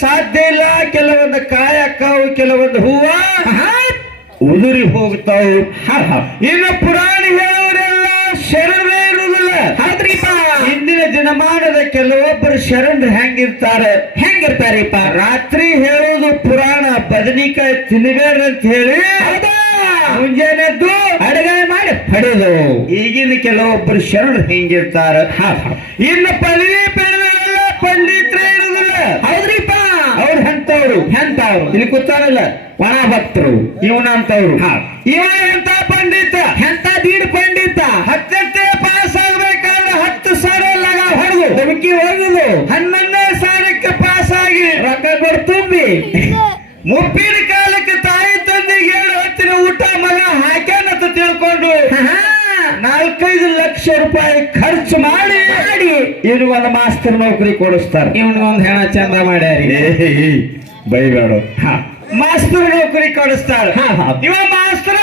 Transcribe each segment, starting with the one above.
ಸಾಧ್ಯ ಇಲ್ಲ. ಕೆಲವೊಂದು ಕಾಯ ಕಾವು, ಕೆಲವೊಂದು ಹೂವ ಉದುರಿ ಹೋಗ್ತಾವು. ಇನ್ನು ಪುರಾಣ ಹೇಳೋರೆಲ್ಲ ಶರಣರೇ ಇರುವುದಿಲ್ಲ. ಹಿಂದಿನ ದಿನಮಾನದ ಕೆಲವೊಬ್ಬರು ಶರಣರು ಹೆಂಗಿರ್ತಾರಿಪ್ಪ, ರಾತ್ರಿ ಹೇಳೋದು ಪುರಾಣ ಬದನಿಕಾಯಿ ತಿನ್ನಬೇಡ ಅಂತ ಹೇಳಿ ಮುಂಜಾನೆದ್ದು ಅಡುಗೆ ಮಾಡಿ ಪಡೆದು. ಈಗಿನ ಕೆಲವೊಬ್ಬರು ಶರಣರು ಹೆಂಗಿರ್ತಾರ. ಇನ್ನು ಪದವಿ ಪಡೆದವರೆಲ್ಲ ಪಂಡಿತರೇ ಇರುವುದಿಲ್ಲ. ಹೌದ್ರಿಪ್ಪ, ಅವ್ರು ಎಂತವ್ರು ಇಲ್ಲಿ ಕೂತಾರಲ್ಲ ಒಣ ಭಕ್ತರು, ಇವನ ಅಂತವ್ರು. ಇವ ಎಂತ ಪಂಡಿತ, ಎಂತ ದೀಡ್ ಪಂಡಿತ. 10ನೇ ಪಾಸ್ ಆಗ್ಬೇಕಾದ್ರೆ 10,000 ಲಗ ಹೊಡೆದು ಧಮಕಿ ಹೋಗುದು, 11ನೇ ಸಾಲಕ್ಕೆ ಪಾಸ್ ಆಗಿ ರೊಕ್ಕ ಕೊಡು ತುಂಬಿ ಮುಪ್ಪಿನ ಕಾಲಕ್ಕೆ ತಾಯಿ ತಂದೆಗೆ 7 ಹೊತ್ತಿನ ಊಟ ಮಗ ಹಾಕ್ಯಾನಂತ ತಿಳ್ಕೊಂಡು 4-5 ಲಕ್ಷ ರೂಪಾಯಿ ಖರ್ಚು ಮಾಡಿ ಇನ್ನು ಒಂದು ಮಾಸ್ತರ್ ನೌಕರಿ ಕೊಡಿಸ್ತಾರೆ. ಇವನಿಗೊಂದು ಹೆಣ ಚಂದ ಮಾಡ್ಯಾರಿ, ಬೈಬೇಡ. ಮಾಸ್ತರ್ ನೌಕರಿ ಕೊಡಿಸ್ತಾರೆ. ಇವ ಮಾಸ್ತರ್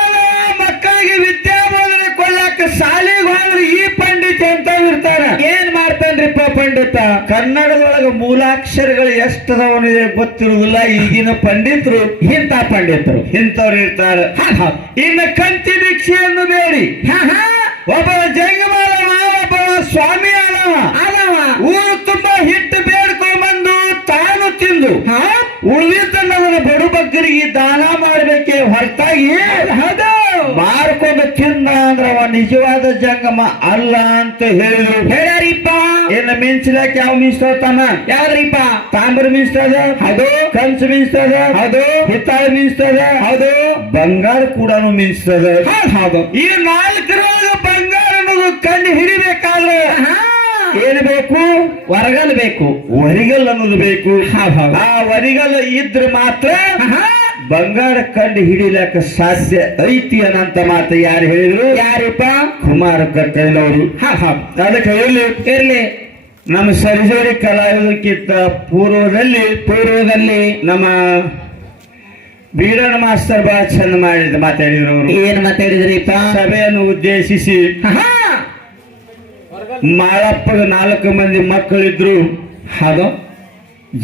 ಮಕ್ಕಳಿಗೆ ವಿದ್ಯಾಬೋಧನೆ ಕೊಡ್ಲಾಕ ಶಾಲೆಗೆ ಹೋದ್ರೆ ಈ ಪಂಡಿತ ಅಂತ ಇರ್ತಾರ. ಏನ್ ಮಾಡ್ತಾನ್ರಿಪ್ಪ ಪಂಡಿತ? ಕನ್ನಡದೊಳಗ ಮೂಲಾಕ್ಷರಗಳು ಎಷ್ಟದವನಿದೆ ಗೊತ್ತಿರುವುದಿಲ್ಲ. ಈಗಿನ ಪಂಡಿತರು ಇಂಥವ್ರು ಇರ್ತಾರ. ಇನ್ನು ಕಂತಿ ಭಿಕ್ಷೆಯನ್ನು ಬೇಡಿ ಒಬ್ಬ ಜಂಗಮಾಲ, ಒಬ್ಬ ಸ್ವಾಮಿ ಆದವ ಊರು ತುಂಬಾ ಹಿಟ್ಟು ಬೇಡ್ಕೊಂಡ್ಬಂದು ತಾನು ತಿಂದು ಉಳಿದನ್ನದನ್ನ ಬಡು ಬಗ್ಗರಿಗೆ ದಾನ ಮಾಡ್ಬೇಕೆ ಹೊರತಾಗಿ ಮಾರ್ಕೊಂಡು ತಿಂದ ಅಂದ್ರ ಅವ ನಿಜವಾದ ಜಂಗಮ ಅಲ್ಲ ಅಂತ ಹೇಳಿದ್ರು. ಹೇಳ್ಯಾರಿಪ್ಪ. ಏನ ಮಿಂಚಲಾಕ ಯಾವ ಮಿಂಚ್ತಾನ? ಯಾವ್ದ್ರಿಪ್ಪ? ತಾಮ್ರ ಮಿಂಚ್ತದ, ಅದು ಕಂಚು ಮಿಂಚ್ತದ, ಅದು ಹಿತ್ತಾಳ ಮಿಂಚ್ತದ, ಅದು ಬಂಗಾರ ಕೂಡ ಮಿಂಚ್ತದ. ಈ 4 ಬಂಗಾರ ಅನ್ನೋದು ಕಂಡು ಹಿಡಿಬೇಕಾದ್ರೆ ಏನ್ ಬೇಕು? ವರಗಲ್ ಬೇಕು, ವರಿಗಲ್ ಅನ್ನೋದು ಬೇಕು. ಆ ವರಿಗಲ್ ಇದ್ರೆ ಮಾತ್ರ ಬಂಗಾರ ಕಂಡು ಹಿಡಿಲಕ್ಕ ಸಾಧ್ಯ ಐತಿ ಅನ್ನಂತ ಮಾತು ಯಾರು ಹೇಳಿದ್ರು? ಯಾರಿಪ್ಪ? ಕುಮಾರ ಕಟ್ಟೆಯವರು. ಅದಕ್ಕೆ ಇರ್ಲಿ ನಮ್ಮ ಸರ್ಜರಿ ಕಲಾವಿದಕ್ಕಿಂತ ಪೂರ್ವದಲ್ಲಿ ನಮ್ಮ ಬೀರಣ್ಣ ಮಾಸ್ತರ್ ಬಹಳ ಚಂದ ಮಾತಾಡಿದ್ರು. ಏನ್ ಮಾತಾಡಿದ್ರಿಪ್ಪ? ಸಭೆಯನ್ನು ಉದ್ದೇಶಿಸಿ ಮಾಳಪ್ಪಗ 4 ಮಂದಿ ಮಕ್ಕಳಿದ್ರು. ಅದು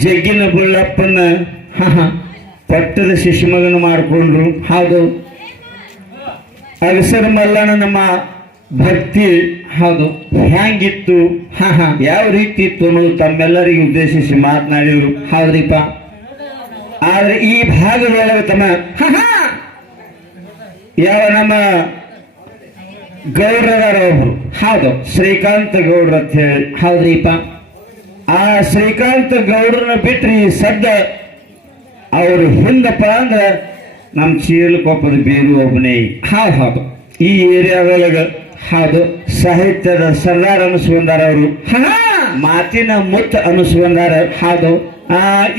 ಜಗ್ಗಿನ ಬುಳ್ಳಪ್ಪನ ಪಟ್ಟದ ಶಿಶುಮಗನ ಮಾಡಿಕೊಂಡ್ರು. ಹೌದು. ಅಗಸರ ಮಲ್ಲಣ್ಣ ನಮ್ಮ ಭಕ್ತಿ ಹೆಂಗಿತ್ತು, ಯಾವ ರೀತಿ ಇತ್ತು ಅನ್ನೋದು ತಮ್ಮೆಲ್ಲರಿಗೆ ಉದ್ದೇಶಿಸಿ ಮಾತನಾಡಿದ್ರು. ಹೌದ್ರಿಪ್ಪ. ಆದ್ರೆ ಈ ಭಾಗದೊಳಗೆ ತಮ್ಮ ಯಾವ ನಮ್ಮ ಗೌಡ್ರದಾರ ಒಬ್ರು, ಶ್ರೀಕಾಂತ ಗೌಡ್ರ ಅಂತ ಹೇಳಿ. ಹೌದ್ರಿಪ್ಪ. ಆ ಶ್ರೀಕಾಂತ ಗೌಡ್ರನ್ನ ಬಿಟ್ರಿ ಸದ್ದ ಅವರು ಹಿಂದಪ್ಪ ಅಂದ್ರ ನಮ್ಮ ಚೀಲಕೊಪ್ಪದ ಬೀರು ಒಬ್ಬನೇ. ಈ ಏರಿಯಾದೊಳಗ ಸಾಹಿತ್ಯದ ಸರ್ದಾರ್ ಅನಿಸ್ಕೊಂಡಾರ ಅವರು, ಮಾತಿನ ಮುತ್ತ ಅನಿಸ್ಕೊಂಡಾರ.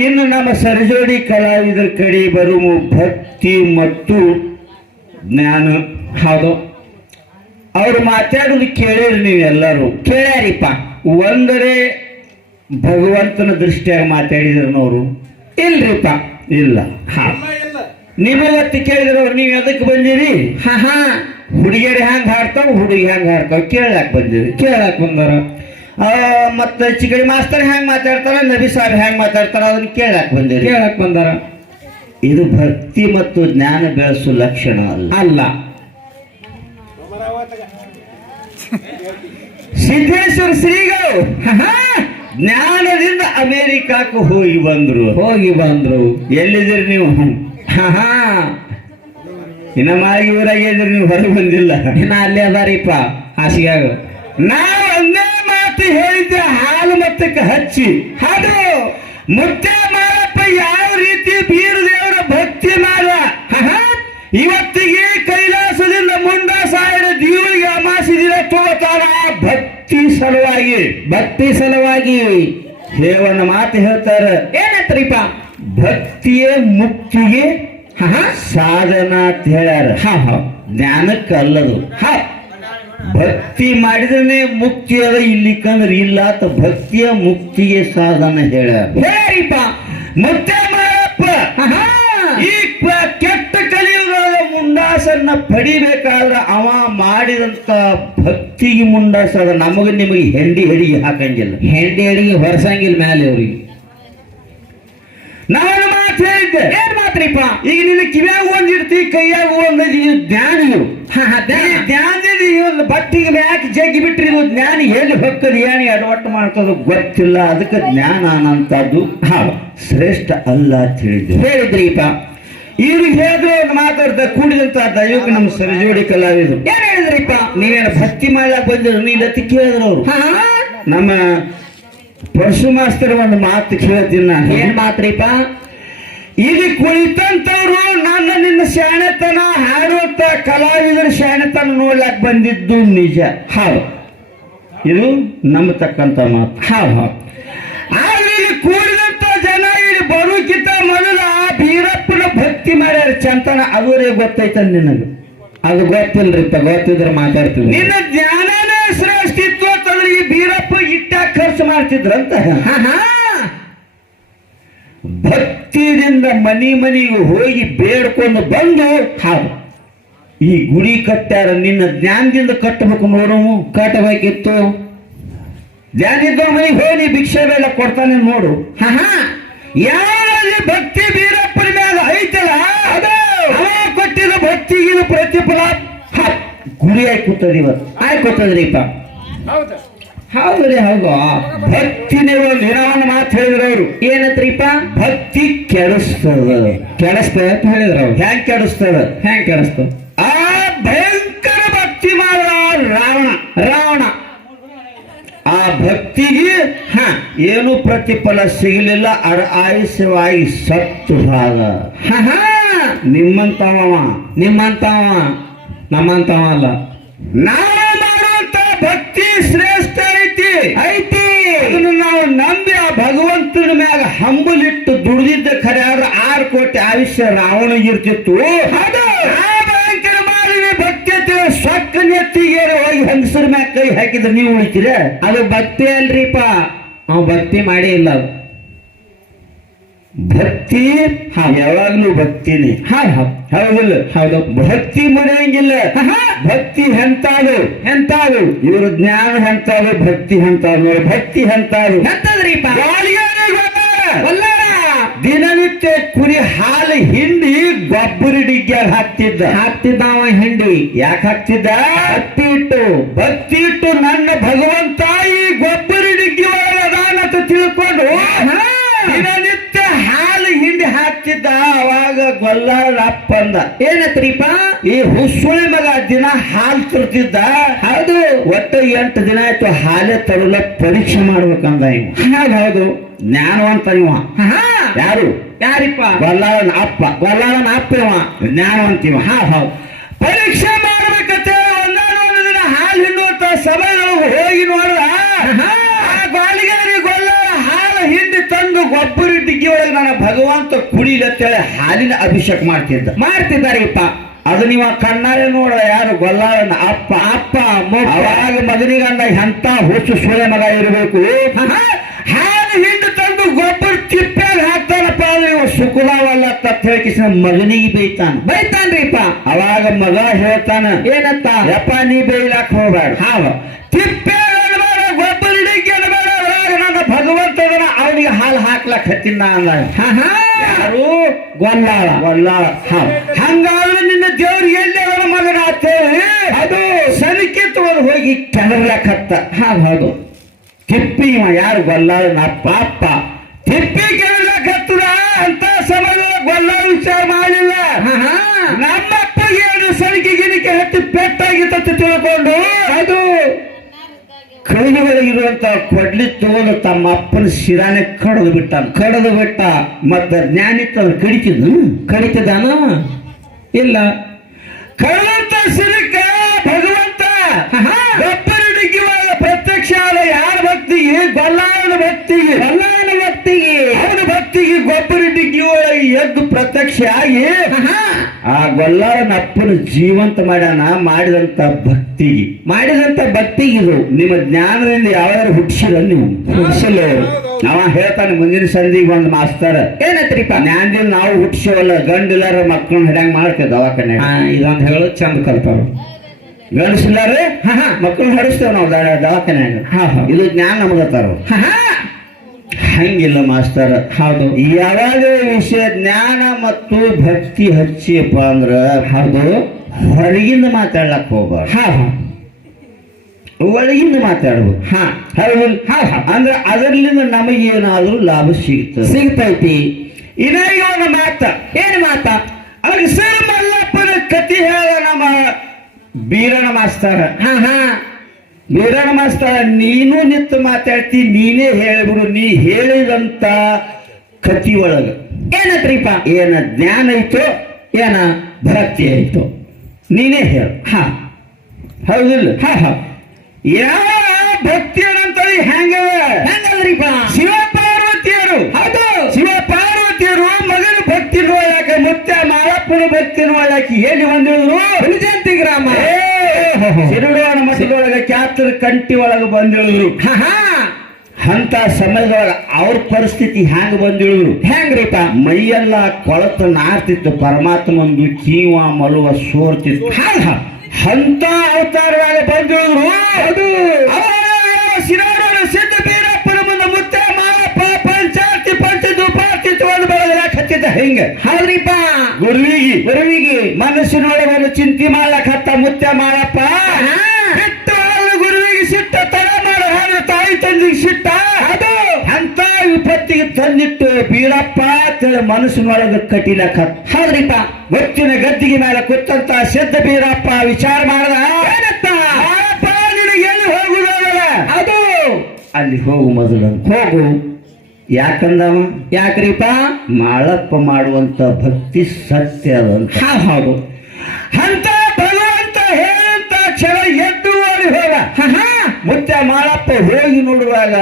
ಇನ್ನು ನಮ್ಮ ಸರಜೋಡಿ ಕಲಾವಿದರ ಕಡೆ ಬರುವ ಭಕ್ತಿ ಮತ್ತು ಜ್ಞಾನ. ಅವ್ರು ಮಾತಾಡೋದು ಕೇಳಿರಿ, ನೀವೆಲ್ಲರೂ ಕೇಳ್ಯಾರಿಪ್ಪ. ಒಂದರೆ ಭಗವಂತನ ದೃಷ್ಟಿಯಾಗಿ ಮಾತಾಡಿದ್ರನವರು ಇಲ್ರಿಪ್ಪ? ಇಲ್ಲ. ನೀವೆಲ್ಲತ್ತು ಕೇಳಿದ್ರವ್ರು ನೀವು ಎದಕ್ಕೆ ಬಂದಿರಿ? ಹುಡುಗಿಯರು ಹೆಂಗ್ ಹಾಡ್ತಾವ, ಹುಡುಗಿ ಹೆಂಗ್ ಹಾಡ್ತಾವ ಕೇಳಕ್ ಬಂದಾರ. ಮತ್ತೆ ಚಿಗಡಿ ಮಾಸ್ತರ್ ಹೆಂಗ್ ಮಾತಾಡ್ತಾರ, ನಬಿ ಸಾಹೇಬ್ ಹೆಂಗ್ ಮಾತಾಡ್ತಾರ ಅದನ್ನ ಕೇಳಕ್ ಬಂದಾರ. ಇದು ಭಕ್ತಿ ಮತ್ತು ಜ್ಞಾನ ಬೆಳೆಸುವ ಲಕ್ಷಣ ಅಲ್ಲ. ಸಿದ್ದೇಶ್ವರ ಶ್ರೀಗಳು ಜ್ಞಾನದಿಂದ ಅಮೇರಿಕಾಕ್ಕೆ ಹೋಗಿ ಬಂದ್ರು. ಎಲ್ಲಿದ್ದೀರಿ ನೀವು? ಇನ್ನ ಮಾಗಿ ಊರಾಗ ಇದ್ರಿ, ನೀವು ಹೊರಗೆ ಬಂದಿಲ್ಲ. ಇನ್ನ ಅಲ್ಲೇ ಅದಾರಿಪ್ಪ ಹಾಸಿಗ್ಯಾಗ. ನಾವು ಒಂದೇ ಮಾತು ಹೇಳಿದ್ದೆ, ಹಾಲು ಮತ್ತಕ್ಕೆ ಹಚ್ಚಿ. ಅದು ಮುದ್ದೆ ಮಾರಪ್ಪ ಯಾವ ರೀತಿ ಬೀರ ದೇವರ ಭಕ್ತಿ ಮಾಡ ಇವತ್ತಿಗೆ ಕೈಲಾಸದಿಂದ ಮುಂಡ ಸಾಯರ ದೀವಳಿಗೆ ಅಮಾಸಿ ದಿನ ತೋತಾರ ಭಕ್ತಿ ಸಲುವಾಗಿ ಹೇವನ್ನ ಮಾತು ಹೇಳ್ತಾರ. ಏನಂತ್ರಿಪ್ಪ? ಭಕ್ತಿಯೇ ಮುಕ್ತಿಗೆ ಸಾಧನ ಅಂತ ಹೇಳ್ಯಾರ. ಜ್ಞಾನಕ್ಕೆ ಅಲ್ಲದು. ಭಕ್ತಿ ಮಾಡಿದ್ರೆ ಮುಕ್ತಿ ಅದ, ಇಲ್ಲಿಕಂದ್ರೆ ಇಲ್ಲ ಅಂತ ಭಕ್ತಿಯ ಮುಕ್ತಿಗೆ ಸಾಧನ ಹೇಳ್ಯಾರ. ಹೇಳಿಪ್ಪ ಮತ್ತೆ ಮಾಡಪ್ಪ ಈ ಕೆಟ್ಟ ಕಲಿಯುಗದ ಮುಂಡಾಸನ್ನ ಪಡಿಬೇಕಾದ್ರೆ ಅವ ಮಾಡಿದಂತ ಭಕ್ತಿಗೆ ಮುಂಡಾಸ ಅದ. ನಮಗೆ ನಿಮಗೆ ಹೆಂಡಿ ಹೆಡಿಗೆ ಹಾಕಂಗಿಲ್ಲ, ಹೆಂಡಿ ಅಡಿಗೆ ಹೊರಸಂಗಿಲ್ಲ ಮ್ಯಾಲೆ ಅವ್ರಿಗೆ. ನಾನು ಮಾತು ಹೇಳಿದ್ದೆ. ಏನ್ ಮಾತ್ರಿಪ್ಪ? ಈಗ ನಿನ್ನ ಕಿವ್ಯಾಗ ಒಂದಿರ್ತಿ, ಕೈಯಾಗ ಒಂದ್ ಜ್ಞಾನಿಗಳು. ಜ್ಞಾನದ ಒಂದು ಬಟ್ಟಿಗೆ ಮ್ಯಾಕ್ ಜಗ್ಗಿ ಬಿಟ್ರಿ, ಇದು ಜ್ಞಾನ ಎಲ್ಲಿ ಹೊಕ್ಕದ ಏನಿ ಅಡವಟ್ಟು ಮಾಡ್ತದ ಗೊತ್ತಿಲ್ಲ. ಅದಕ್ಕೆ ಜ್ಞಾನ ಅನ್ನಂತದ್ದು ಶ್ರೇಷ್ಠ ಅಲ್ಲ ಅಂತ ಹೇಳಿದ್ರಿಪ್ಪ. ಇವ್ರಿಗೆ ಹೇಳಿದ್ರು ಮಾತಾಡ್ತಾ ಕೂಡಿದಂತ ದೈವಕ್ಕೆ ನಮ್ಮ ಸರಿಜೋಡಿ ಕಲಾವಿದ್ರು ಏನ್ ಹೇಳಿದ್ರಿಪ್ಪ? ನೀವೇನು ಭಕ್ತಿ ಮಾಡ್ಲಾಕ್ ಬಂದಿದ್ರು ನೀ ಲತ್ತಿ ಕೇಳಿದ್ರು ಅವ್ರು. ನಮ್ಮ ಪರಶು ಮಾಸ್ತರ್ ಒಂದು ಮಾತು ಕೇಳ್ತೀನಿ ನಾನು. ಏನ್ ಮಾತ್ರಿಪ್ಪ? ಇಲ್ಲಿ ಕುಳಿತಂತವ್ರು ನನ್ನ ನಿನ್ನ ಶಾಣೆತನ ಹಾಡುವಂತ ಕಲಾವಿದರ ಶಾಣೆತನ ನೋಡ್ಲಾಕ್ ಬಂದಿದ್ದು ನಿಜ. ಇದು ನಂಬತಕ್ಕಂತ ಮಾತು. ಆದ್ರೆ ಇಲ್ಲಿ ಕೂಡಿದಂತ ಜನ ಇಲ್ಲಿ ಬರೋಕ್ಕಿಂತ ಮೊದಲ ಬೀರಪ್ಪನ ಭಕ್ತಿ ಮಾಡ್ಯಾರ ಚಂತನ. ಅವರೇ ಗೊತ್ತೈತ ನಿನಗೆ? ಅದು ಗೊತ್ತಿಲ್ರಿಪ್ಪ. ಗೊತ್ತಿದ್ರೆ ಮಾತಾಡ್ತೀವಿ. ನಿನ್ನ ಜ್ಞಾನನೇ ಶ್ರೇಷ್ಠಿತ್ತು ಅಂತಂದ್ರೆ ಈ ಬೀರಪ್ಪ ಇಟ್ಟ ಖರ್ಚು ಮಾಡ್ತಿದ್ರಂತ. ಭಕ್ತಿಯಿಂದ ಮನಿಗೆ ಹೋಗಿ ಬೇಡ್ಕೊಂಡು ಬಂದು ಈ ಗುಡಿ ಕಟ್ಟ್ಯಾರ. ನಿನ್ನ ಜ್ಞಾನದಿಂದ ಕಟ್ಟಬೇಕು ನೋಡು. ಕಟ್ಟಬೇಕಿತ್ತು. ಜ್ಞಾನಿದ್ದ ಮನೆಗೆ ಹೋಗಿ ಭಿಕ್ಷೆ ಬೇಡ ಕೊಡ್ತಾನೆ ನೋಡು. ಯಾರಲ್ಲಿ ಭಕ್ತಿ ಬೀರಪ್ಪನ ಮ್ಯಾಲ ಐತಲ್ಲ ಅದು ಕೊಟ್ಟಿದ ಭಕ್ತಿಗಿನ ಪ್ರತಿಫಲ ಗುಡಿ ಆಯ್ಕೂತದ. ಇವತ್ತು ಆಯ್ಕೊತದ್ರಿಪ್ಪ. ಹೌದ್ರಿ ಹೌದು. ಭಕ್ತಿನೇ ಒಂದು ದಿನವನ್ನು ಮಾತು ಹೇಳಿದ್ರು ಅವರು. ಏನಂತ್ರಿಪ್ಪ? ಭಕ್ತಿ ಕೆಡಿಸ್ತದ ಅಂತ ಹೇಳಿದ್ರು ಅವ್ರು. ಹೆಂಗ್ ಕೆಡಿಸ್ತದ? ಆ ಭಯಂಕರ ಭಕ್ತಿ ಮಾಡ ರಾವಣ ಆ ಭಕ್ತಿಗೆ ಏನು ಪ್ರತಿಫಲ ಸಿಗಲಿಲ್ಲ. ಆಯುಷ್ಯವಾಗಿ ಸತ್ತು ಹಾಗ. ನಿಮ್ಮಂತವ ನಮ್ಮಂತವ ಅಲ್ಲ. ನಾವು ಮಾಡುವಂತ ಭಕ್ತಿ ಶ್ರೇಷ್ಠ ಐತಿ. ಅದನ್ನು ನಾವು ನಂಬಿ ಆ ಭಗವಂತನ ಮ್ಯಾಗ ಹಂಬಲಿಟ್ಟು ದುಡಿದಿದ್ದ ಖರೆ ಆದ್ರೆ 6 ಕೋಟಿ ಆಯುಷ್ಯ ರಾವಣಿಗಿರ್ತಿತ್ತು. ಅದು ಭಯಂಕರ ಮಾಡಿದ ಭಕ್ತಿ ಸೊಕ್ಕ ನೆತ್ತಿಗೆ ಹೋಗಿ ಹೆಂಗಸರ ಮ್ಯಾಗ ಕೈ ಹಾಕಿದ್ರೆ ನೀವು ಉಳಿತೀರ? ಅದು ಭಕ್ತಿ ಅಲ್ರಿಪ್ಪ. ಅವ್ ಭಕ್ತಿ ಮಾಡೇ ಇಲ್ಲ. ಭಕ್ತಿ ಯಾವಾಗ್ಲೂ ಭಕ್ತಿನೇ. ಹೌದಿಲ್ಲ? ಹೌದು. ಭಕ್ತಿ ಮುಡಿಯಂಗಿಲ್ಲ. ಭಕ್ತಿ ಹೆಂತಾದು ಇವರು ಜ್ಞಾನ ಹೆಂತಾದು, ಭಕ್ತಿ ಹೆಂತಾದು. ಭಕ್ತಿ ಎಂತದ್ರಿಪ್ಪ? ದಿನನಿತ್ಯ ಕುರಿ ಹಾಲು ಹಿಂಡಿ ಗೊಬ್ಬರ ಡಿಗ್ಗ್ಯಾಗ ಹಾಕ್ತಿದ್ದ ಅವ ಹಿಂಡಿ. ಯಾಕೆ ಹಾಕ್ತಿದ್ದ? ಭಕ್ತಿ ಇಟ್ಟು ನನ್ನ ಭಗವಂತ ಈ ಗೊಬ್ಬರ ಡಿಗ್ಗಿ ಒಳಗದಾನಂತ ತಿಳ್ಕೊಂಡು ದಿನನಿತ್ಯ ಹಾಲು ಹಿಂಡಿ ಹಾಕ್ತಿದ್ದ. ಅವಾಗ ಗೊಲ್ಲಾಳ ಅಪ್ಪ ಅಂದ, ಏನತ್ರಿಪ್ಪ? ಈ ಹುಸುಳಿ ಮಗ ದಿನ ಹಾಲು ತರ್ತಿದ್ದ. ಹೌದು. ಒಟ್ಟು 8 ದಿನ ಆಯ್ತು ಹಾಲೇ ತರಲ, ಪರೀಕ್ಷೆ ಮಾಡ್ಬೇಕಂದ ಇವ. ಹೌದು. ಜ್ಞಾನವಂತ ಇವ. ಯಾರಿಪ್ಪ? ಗೊಲ್ಲಾಳನ ಅಪ್ಪ ಇವ ಜ್ಞಾನವಂತ ಇವ. ಹೌದು. ಪರೀಕ್ಷೆ ಮಾಡ್ಬೇಕಂತ ಒಂದಾನೊಂದು ದಿನ ಹಾಲು ಹಿಂಡುವಂತ ಸಭೆಗಳಿಗೆ ಹೋಗಿ ನೋಡ್ರ ಗೊಲ್ಲಾಳ ಹಾಲು ಹಿಂಡಿ ತಂದು ಗೊಬ್ಬರ ಡಿಗ್ಗಿ ಒಳಗೆ ನನ್ನ ಭಗವಂತ ಕುಡಿಲತ್ತೇಳಿ ಹಾಲಿನ ಅಭಿಷೇಕ ಮಾಡ್ತಿದ್ದಾರೆಪ್ಪ. ಅದು ನೀವು ಕಣ್ಣಾರೆ ನೋಡ. ಯಾರು? ಗೊಲ್ಲಾಳನ ಅಪ್ಪ. ಅವಾಗ ಮಗನಿಗಂದ ಎಂತ ಹುಚ್ಚು ಸೂಳೆ ಮಗ ಇರಬೇಕು. ಹಾಲು ಹಿಂಡಿ ತಂದು ಗೊಬ್ಬರ ತಿಪ್ಪಾಗ ಹಾಕ್ತಾನಪ್ಪ. ನೀವು ಸುಕುಲವಲ್ಲ ತತ್ ಹೇಳಿಕಿಸ ಮಗನಿಗೆ ಬೈತಾನ್ರಿಪ್ಪ. ಅವಾಗ ಮಗ ಹೇಳ್ತಾನ, ಏನಂತ? ಯಪ್ಪ ನೀ ಬೈಲಾಕ್ ಹೋಗ್ಬೇಡ. ತಿಪ್ಪೆ ಗೊಬ್ಬರ ಡಿಗ್ಗಿ ಅನ್ಬೇಡ. ನನ್ನ ಭಗವಂತನ ಅವನಿಗೆ ಹಾಲು ಹಾಕ್ಲಕ್ ಹತ್ತಿನ ಅಂದ. ಯಾರು? ಗೊಲ್ಲಾಳ. ಹಂಗಾದ್ರೆ ನಿನ್ನ ದೇವ್ರಿಗೆ ಎಲ್ಲಿ ಅವನ ಮಗನ ಅಂತೇಳಿ ಅದು ಸನಿಕಿತ್ ಹೋಗಿ ಕೆಳಗ್ಲಕ್ ಹತ್ತ. ಹೌದು. ತಿಪ್ಪಿ ಇವ ಯಾರು? ಗೊಲ್ಲಾಳನ ಅಪ್ಪ. ತಿಪ್ಪಿ ಕೆಳಗ್ಲಕ್ ಹತ್ತದ ಅಂತ ಸಮಯ ಗೊಲ್ಲಾಳ ವಿಚಾರ ಮಾಡಿಲ್ಲ. ನಮ್ಮಪ್ಪಗೆ ಏನು ಸನಿಕೆ ಗಿನಿಕೆ ಹತ್ತಿ ಪೆಟ್ಟಾಗಿತ್ತ ತಿಳ್ಕೊಂಡು ಅದು ಕೈಗಳಿರುವಂತ ಕೊಡ್ಲಿ ತಗೊಂಡು ತಮ್ಮ ಅಪ್ಪನ ಶಿರಾನೆ ಕಡದು ಬಿಟ್ಟ. ಮತ್ತ ಜ್ಞಾನಿತ್ತವ್ರು ಕಡಿತಿದ್ದಾನ ಇಲ್ಲ. ಕಡದಂತ ಶಿರಕ ಭಗವಂತ ಗೊಬ್ಬರ ಡಿಗ್ಗಿ ಒಳಗ ಪ್ರತ್ಯಕ್ಷ ಪ್ರತ್ಯಕ್ಷ ಆದ ಯಾರ ಭಕ್ತಿಗೆ ಗೊಲ್ಲಾಳನ ಭಕ್ತಿಗೆ ಅವನ ಭಕ್ತಿಗೆ ಗೊಬ್ಬರ ಡಿಗ್ಗಿ ಒಳಗೆ ಎದ್ದು ಪ್ರತ್ಯಕ್ಷ ಆಗಿ ಆ ಗೊಲ್ಲಾಳನ ಅಪ್ಪನ ಜೀವಂತ ಮಾಡ್ಯಾನ ಮಾಡಿದಂತ ಭಕ್ತಿಗೆ ಇದು ನಿಮ್ಮ ಜ್ಞಾನದಿಂದ ಯಾವ್ಯಾರು ಹುಟ್ಟಿಸಿಲ್ಲ ನೀವು ಹುಟ್ಟಿಸಲ್ಲ ಅವ ಹೇಳ್ತಾನೆ ಮುಂದಿನ ಸಂಧಿಗೆ ಒಂದು ಮಾಸ್ತರ ಏನತ್ರಿಪ್ಪ ಜ್ಞಾನದಿಂದ ನಾವು ಹುಟ್ಟಿಸೋಲ್ಲ ಗಂಡಿಲ್ಲಾರ ಮಕ್ಕಳನ್ನ ಹಿಡ್ಯಾಂಗ ಮಾಡ್ತೇವೆ ದವಾಖಾನೆ ಇದೊಂದು ಹೇಳೋದು ಚಂದ ಕಲ್ಪ ಗಂಡಸಿಲ್ಲಾರೆ ಮಕ್ಕಳನ್ನ ಹಡಿಸ್ತೇವೆ ನಾವು ದವಾಖಾನ್ಯಾಗ ಇದು ಜ್ಞಾನ ನಮಗತ್ತಾರ ಹಂಗಿಲ್ಲ ಮಾಸ್ತರ ಹೌದು ಯಾವಾಗ ವಿಷಯ ಜ್ಞಾನ ಮತ್ತು ಭಕ್ತಿ ಹಚ್ಚಿಯಪ್ಪ ಅಂದ್ರ ಹೌದು ಹೊರಗಿಂದ ಮಾತಾಡ್ಲಕ್ ಹೋಗ್ಬಾರ್ದು ಒಳಗಿಂದ ಮಾತಾಡ್ಬೋದು ಅಂದ್ರೆ ಅದರ್ಲಿಂದ ನಮಗೇನಾದ್ರೂ ಲಾಭ ಸಿಗ್ತೈತಿ ಇನ್ನಾಗಿ ಒಂದು ಮಾತ ಏನು ಮಾತ ಅವಾಗ ಸರ್ ಮಲ್ಲಪ್ಪನ ಕತಿ ಹೇಳ ನಮ್ಮ ಬೀರಣ ಮಾಸ್ತರ ಬೀರಣ ಮಾಸ್ತರ ನೀನು ನಿಂತು ಮಾತಾಡ್ತಿ ನೀನೇ ಹೇಳಿಬಿಡು ನೀ ಹೇಳಿದಂತ ಕತಿ ಒಳಗ ಏನತ್ರಿಪ್ಪ ಏನ ಜ್ಞಾನ ಐತೋ ಏನ ಭಕ್ತಿ ಐತೋ ನೀನೇ ಹೇಳ ಹೌದಿಲ್ಲ ಯಾವ ಭಕ್ತಿ ಅಂತೇಳಿ ಹೆಂಗದ್ರಿಪ್ಪ ಶಿವ ಪಾರ್ವತಿಯರು ಹೌದು ಶಿವ ಪಾರ್ವತಿಯರು ಮಗನ ಭಕ್ತಿ ನೋಡಾಕ ಮುತ್ಯ ಮಾಳಪ್ಪನ ಭಕ್ತಿ ನೋಡಾಕಿ ಎಲ್ಲಿ ಬಂದಿಳಿದ್ರು ಹುಲಿಜಂತಿ ಗ್ರಾಮ ಸಿರುಡೋಣ ಮಠದೊಳಗ ಕ್ಯಾತರ ಕಂಟಿ ಒಳಗ ಬಂದಿಳಿದ್ರು ಅಂತ ಸಮಯದೊಳಗ ಅವ್ರ ಪರಿಸ್ಥಿತಿ ಹ್ಯಾಂಗ ಬಂದಿಳಿದ್ರು ಹೆಂಗ್ರಿಪ್ಪ ಮೈಯೆಲ್ಲ ಕೊಳತ ನಾರ್ತಿತ್ತು ಪರಮಾತ್ಮಂದು ಕೀವ ಮಲುವ ಸೋರ್ತಿತ್ತು ಅಂತ ಅವತಾರವಾಗ ಬಂದಿಳಿದ್ರು ಅದು ಸಿರಾಡೋಣ ಸಿದ್ಧ ಬೀರಪ್ಪನ ಮುಂದೆ ಮುತ್ತ ಮಾಳಪ್ಪ ಪಂಚಾರ್ತಿ ಪಂಚದುಪಾರ್ತಿ ತಗೊಂಡು ಬೆಳೆದಲಾಕ ಹತ್ತಿದ್ದ ಹಿಂಗ ಹೌದ್ರಿಪ್ಪ ಗುರುವಿಗೆ ಮನಸ್ಸಿನೊಳಗೆ ಒಂದು ಚಿಂತೆ ಮಾಡ್ಲಕ್ ಹತ್ತ ಮುತ್ತ ಮಾಳಪ್ಪ ಬಿಟ್ಟು ಗುರುವಿಗೆ ಸಿಟ್ಟ ತರ ಮಾಡ ತಾಯಿ ತಂದಿಗೆ ಸಿಟ್ಟ ಅದು ಅಂತ ವಿಪತ್ತಿಗೆ ತಂದಿಟ್ಟು ಬೀರಪ್ಪ ಅಂತೇಳಿ ಮನಸ್ಸಿನೊಳಗೆ ಕಟಿಲಕ್ ಹೌದ್ರಿಪ್ಪ ಗೊತ್ತಿನ ಗದ್ದಿಗೆ ಮೇಲೆ ಕೂತಂತ ಸಿದ್ಧ ಬೀರಪ್ಪ ವಿಚಾರ ಮಾಡದ ನಿನಗೆ ಎಲ್ಲಿ ಹೋಗುದಲ್ಲ ಅದು ಅಲ್ಲಿ ಹೋಗು ಮೊದಲು ಹೋಗು ಯಾಕಂದವ ಯಾಕ್ರಿಪ್ಪ ಮಾಳಪ್ಪ ಮಾಡುವಂತ ಭಕ್ತಿ ಸತ್ಯ ಅದಂತ ಹೌದು ಅಂತ ಭಗವಂತ ಹೇಳಂತ ಕ್ಷಣ ಎದ್ದು ಓಡಿ ಹೋಗ ಮುತ್ಯ ಮಾಳಪ್ಪ ಹೋಗಿ ನೋಡುವಾಗ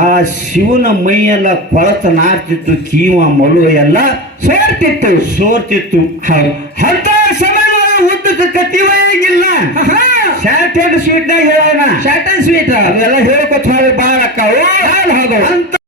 ಆ ಶಿವನ ಮೈಯೆಲ್ಲ ಕೊಳತ ನಾರ್ತಿತ್ತು ಕೀವ ಮಳು ಎಲ್ಲ ಸೋರ್ತಿತ್ತು ಅಂತ ಸಮಯ ಉದ್ದಕ್ಕೆ ಕತಿವಲ್ಲ ಶಾರ್ಟ್ ಅಂಡ್ ಸ್ವೀಟ್ನಾಗ ಹೇಳೋಣ ಶಾರ್ಟ್ ಅಂಡ್ ಸ್ವೀಟ್ ಅದೆಲ್ಲ ಹೇಳ್ಕೊತ ಬಾಳಕ್ಕ ಅಂತ